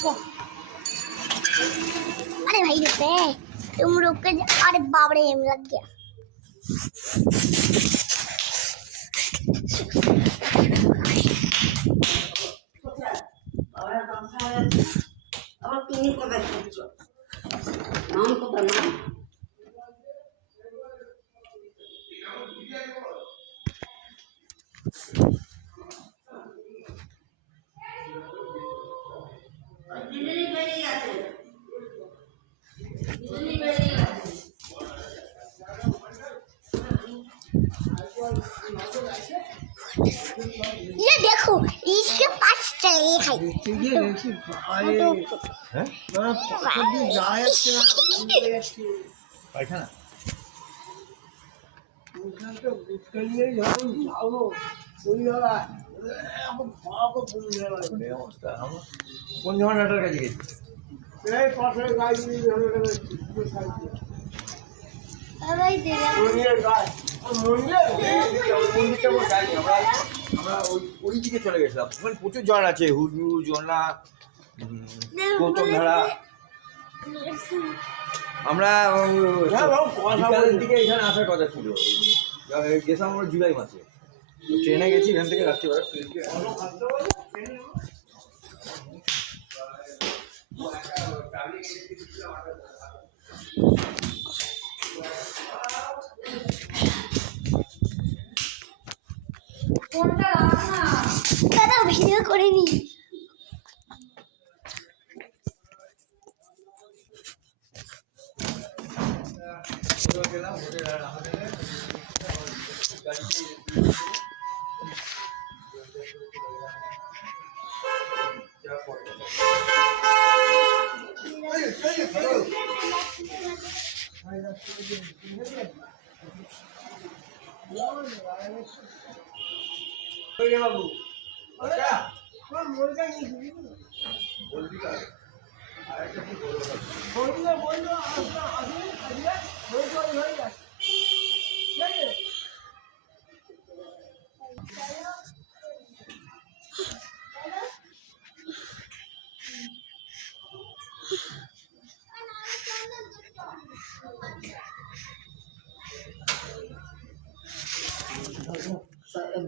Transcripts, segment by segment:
अरे भाई रुके, तुम रुक के। अरे बाप रे लग गया। ये देखो इसके पास चले है। কোন ঝর্ণাটার কাছে গেছি? আমরা ওই দিকে চলে গেছিলাম। ওখানে প্রচুর ঝর্ণা আছে, হুজু ঝর্ণা, গৌতমধারা। আমরা বিকালের দিকে এখানে আসার কথা ছিল, গেছিলাম আমরা জুলাই মাসে। ট্রেনে গেছি এখান থেকে রাত্রিবেলা। দাদা ভিডিও করে নি। বাবু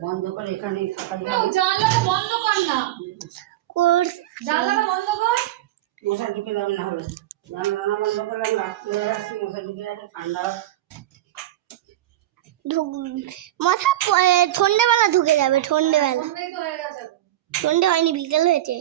বন্ধ করে এখানে জানলাটা বন্ধ কর না, জানলাটা বন্ধ কর। মশা ঢুকে যাবে না হলে জানলা বন্ধ করলে আমি রাত্রে আসছি, মশা ঢুকে যাবে, ঠান্ডা মাথা সন্ধ্যেবেলা ঢুকে যাবে। সন্ধ্যেবেলা, সন্ধ্যে হয়নি, বিকেল হয়েছে।